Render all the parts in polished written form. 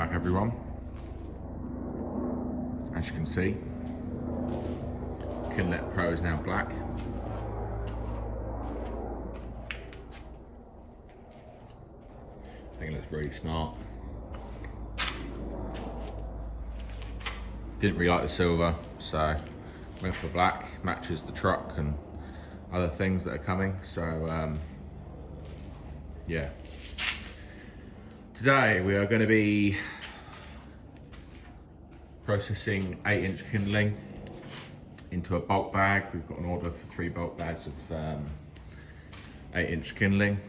back everyone. As you can see, Kindlet Pro is now black. I think it looks really smart. Didn't really like the silver, so went for black. Matches the truck and other things that are coming, so yeah. Today we are going to be processing 8-inch kindling into a bulk bag. We've got an order for 3 bulk bags of 8-inch kindling.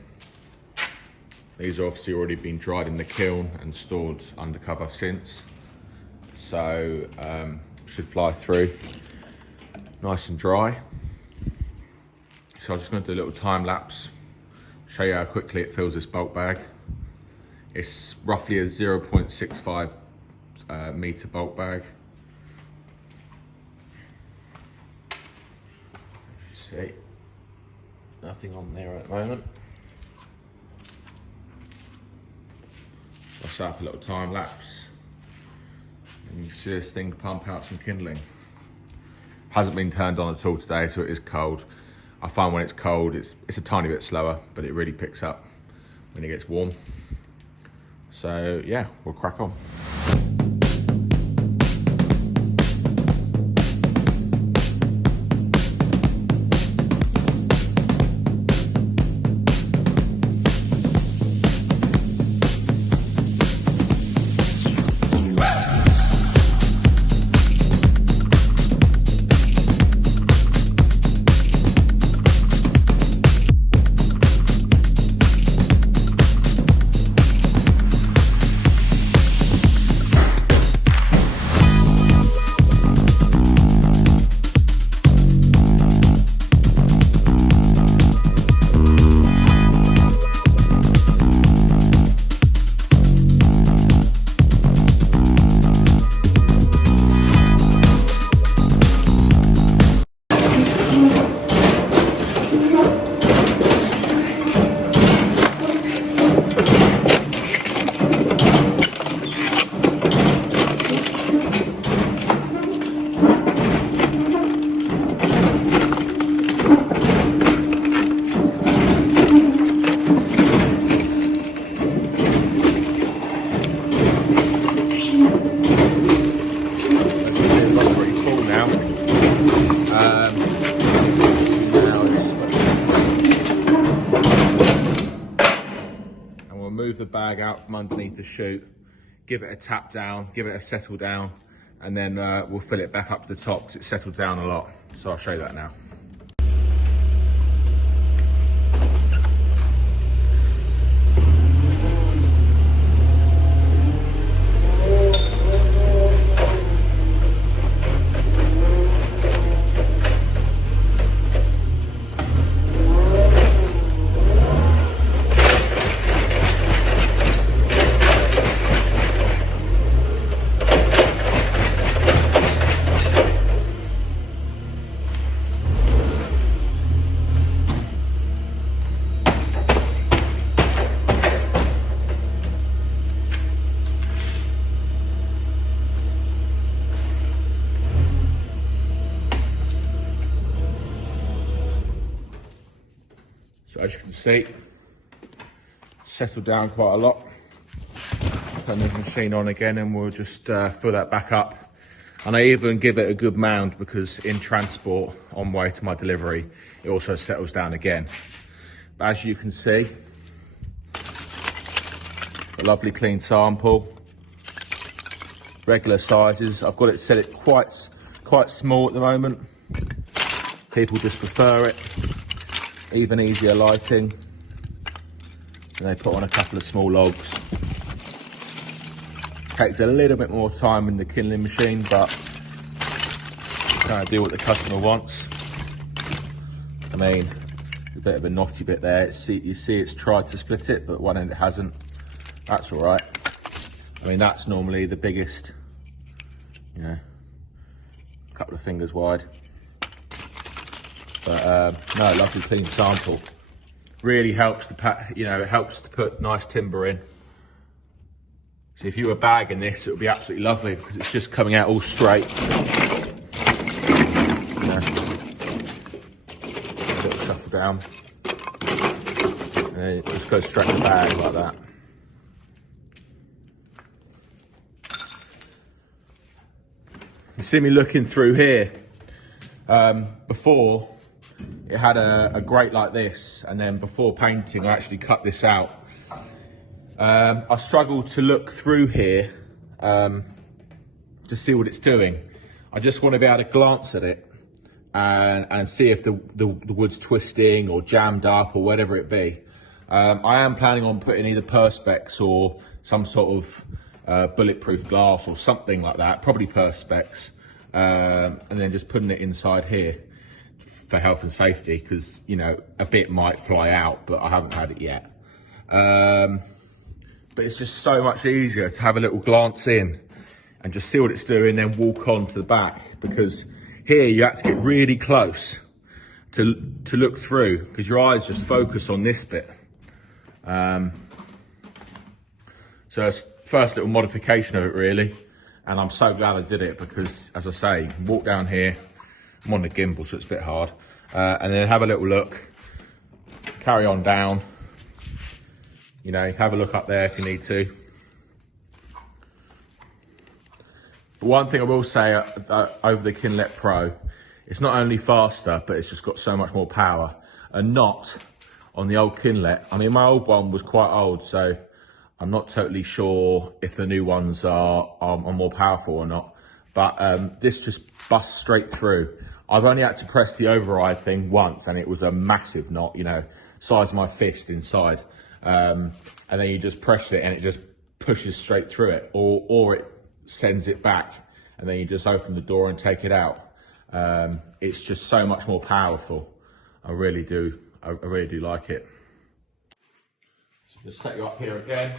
These are obviously already been dried in the kiln and stored undercover since, so should fly through nice and dry. So I'm just going to do a little time lapse, show you how quickly it fills this bulk bag. It's roughly a 0.65 meter bulk bag. As you see, nothing on there at the moment. I'll set up a little time lapse and you can see this thing pump out some kindling. Hasn't been turned on at all today, so it is cold. I find when it's cold, it's a tiny bit slower, but it really picks up when it gets warm. So yeah, we'll crack on. Move the bag out from underneath the chute, give it a tap down, give it a settle down, and then we'll fill it back up to the top because it's settled down a lot. So I'll show you that now. So as you can see, settled down quite a lot. Turn the machine on again and we'll just fill that back up. And I even give it a good mound because in transport on way to my delivery, it also settles down again. But as you can see, a lovely clean sample, regular sizes. I've got it set it quite small at the moment. People just prefer it. Even easier lighting, and they put on a couple of small logs. Takes a little bit more time in the kindling machine, but kind of do what the customer wants. I mean, a bit of a knotty bit there. You see it's tried to split it, but one end it hasn't. That's all right. I mean, that's normally the biggest, you know, a couple of fingers wide. But no, lovely clean sample. Really helps to it helps to put nice timber in. So if you were bagging this, it would be absolutely lovely because it's just coming out all straight. A little shuffle down. And then it just goes straight in the bag like that. You see me looking through here. Before, it had a grate like this, and then before painting, I actually cut this out. I struggled to look through here to see what it's doing. I just want to be able to glance at it and see if the wood's twisting or jammed up or whatever it be. I am planning on putting either Perspex or some sort of bulletproof glass or something like that, probably Perspex, and then just putting it inside here for health and safety, because, you know, a bit might fly out, but I haven't had it yet. But it's just so much easier to have a little glance in and just see what it's doing, then walk on to the back, because here you have to get really close to look through, because your eyes just focus on this bit. So it's first little modification of it really, and I'm so glad I did it, because as I say, you can walk down here. I'm on the gimbal, so it's a bit hard, and then have a little look, carry on down, you know, have a look up there if you need to. But one thing I will say over the Kindlet Pro, it's not only faster, but it's just got so much more power, and not on the old Kindlet. I mean, my old one was quite old, so I'm not totally sure if the new ones are more powerful or not, but this just busts straight through. I've only had to press the override thing once, and it was a massive knot, you know, size of my fist inside. And then you just press it and it just pushes straight through it, or it sends it back, and then you just open the door and take it out. It's just so much more powerful. I really do like it. So just set you up here again.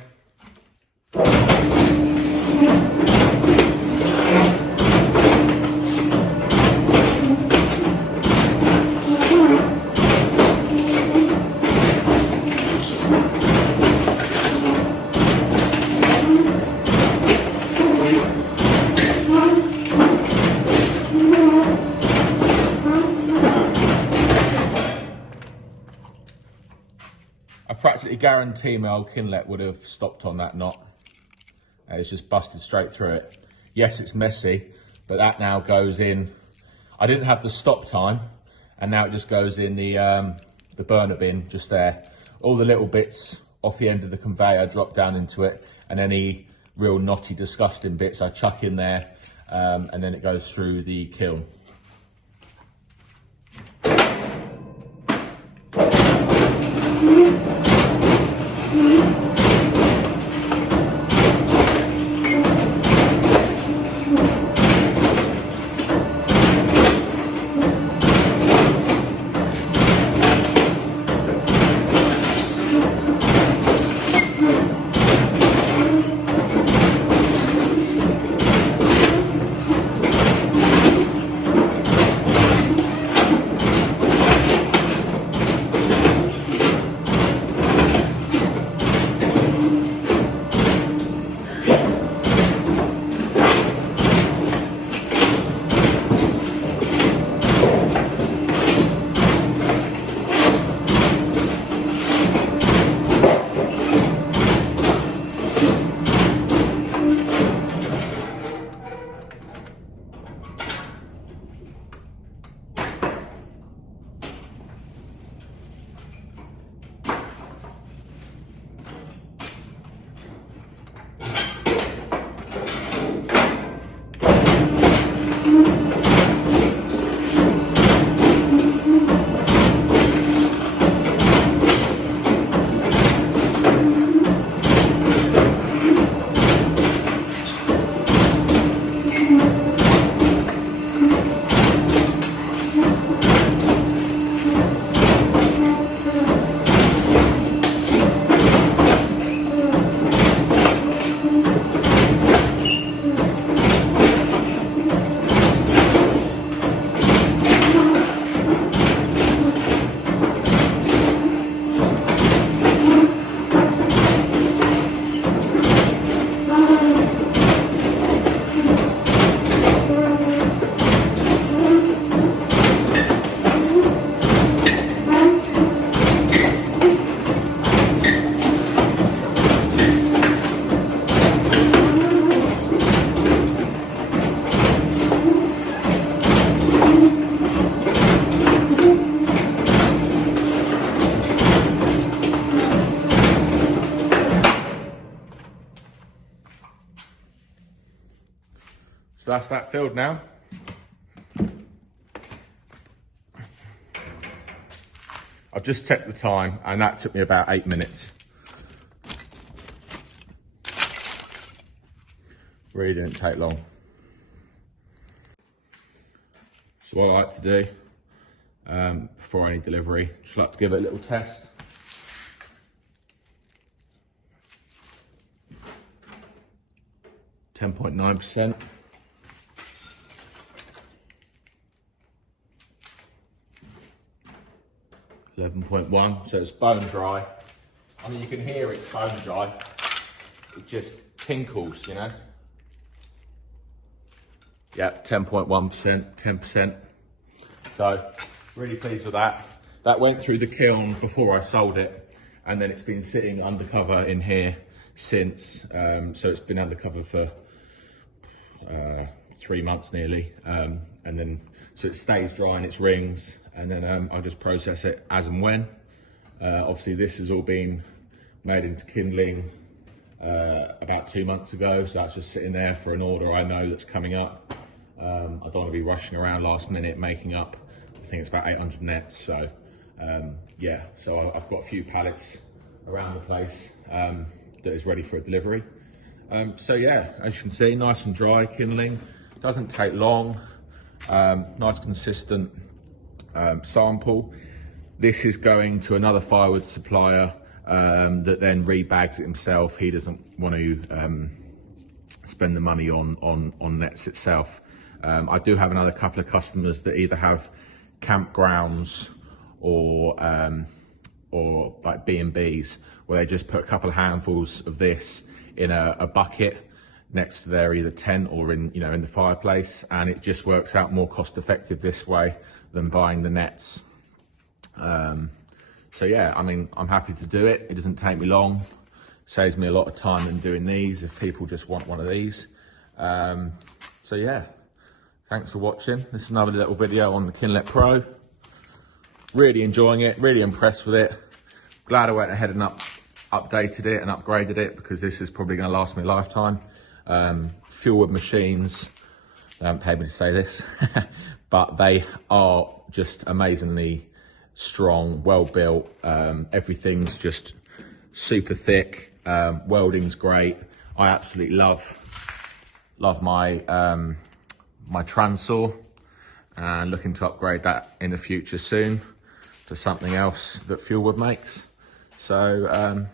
I practically guarantee my old Kindlet would have stopped on that knot. It's just busted straight through it. Yes, it's messy, but that now goes in. I didn't have the stop time, and now it just goes in the burner bin just there. All the little bits off the end of the conveyor drop down into it, and any real knotty, disgusting bits I chuck in there, and then it goes through the kiln. So that's that filled now. I've just checked the time and that took me about 8 minutes. Really didn't take long. So what I like to do before any delivery, just like to give it a little test. (10.9%). 11.1, so it's bone dry. I mean, you can hear it's bone dry. It just tinkles, you know. Yep, 10.1%, 10%. So, really pleased with that. That went through the kiln before I sold it, and then it's been sitting undercover in here since. So it's been undercover for 3 months nearly, and then so it stays dry in its rings, and then I just process it as and when. Obviously, this has all been made into Kindling about 2 months ago, so that's just sitting there for an order I know that's coming up. I don't want to be rushing around last minute making up. I think it's about 800 nets, so yeah. So I've got a few pallets around the place that is ready for a delivery. So yeah, as you can see, nice and dry Kindling. Doesn't take long. Nice consistent sample. This is going to another firewood supplier that then rebags it himself. He doesn't want to spend the money on nets itself. I do have another couple of customers that either have campgrounds or like B&Bs, where they just put a couple of handfuls of this in a bucket next to their either tent or in the fireplace, and it just works out more cost effective this way than buying the nets. So yeah, I mean, I'm happy to do it. It doesn't take me long. Saves me a lot of time in doing these if people just want one of these. So yeah, thanks for watching. This is another little video on the Kindlet Pro. Really enjoying it, really impressed with it. Glad I went ahead and updated it and upgraded it, because this is probably going to last me a lifetime. Firewood machines, they haven't paid me to say this, but they are just amazingly strong, well built. Everything's just super thick. Welding's great. I absolutely love my my transsaw, and looking to upgrade that in the future soon to something else that Firewood makes. So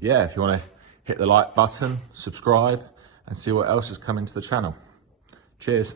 yeah, if you want to hit the like button, subscribe, and see what else is coming to the channel. Cheers.